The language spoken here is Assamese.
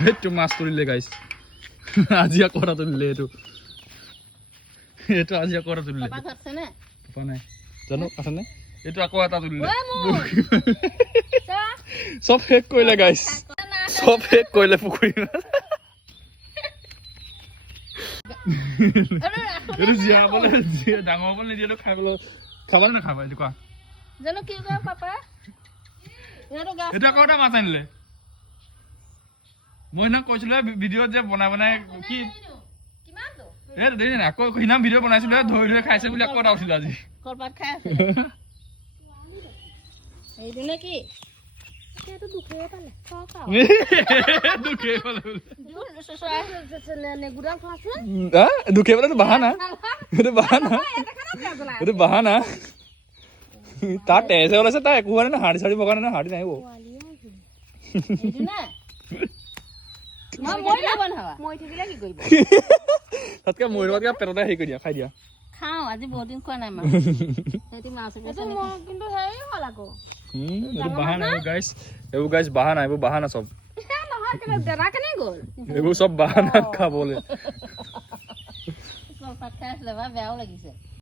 এইটো মাছ তুলিলে গাইছ আজি আকৌ এটা তুলিলে এইটো আজি আকৌ এটা তুলিলে পাপা নাই জানো আছেনে এইটো আকৌ এটা তুলিলে চব শেষ কৰিলে গাইছ চব শেষ কৰিলে পুখুৰী এইটো জীয়াবলৈ ডাঙৰ হ'বলৈ নিদিয়েতো খাবলৈ খাবলৈ নাখাবা এইটো কোৱা জানো কি কয় পাপা এইটো আকৌ এটা মাছ আনিলে মই সিদিনা কৈছিলো ভিডিঅ'ত যে বনাই বনাই কি এই দেৰি নাই আকৌ সিদিনা ভিডিঅ' বনাইছিলো ধৰি ধৰি খাইছে বুলি আকৌ এটা উঠিলো আজি কলপাত খাই আছে এইটো নে কি এইটো দুখে পালে দুখে পালে নেগুৰা খোৱাচোন দুখে পালেতো বাহানা এইটো বাহানা এইটো বাহানা তাৰ তেজ ওলাইছে তাৰ একো হোৱা নাই হাড়ি চাড়ি বগা নাই হাড়ি নাহিব তাতকে মৰি থকাতকে পেটতে হেৰি কৰি দিয়া খাই দিয়া খাওঁ আজি বহুত দিন খোৱা নাই এইটো বাহানা গাইছ এইবোৰ গাইছ বাহানা এইবোৰ বাহানা চব এইবোৰ চব বাহানা খাবলৈ কলপাত খাই আছিলে বেয়াও লাগিছে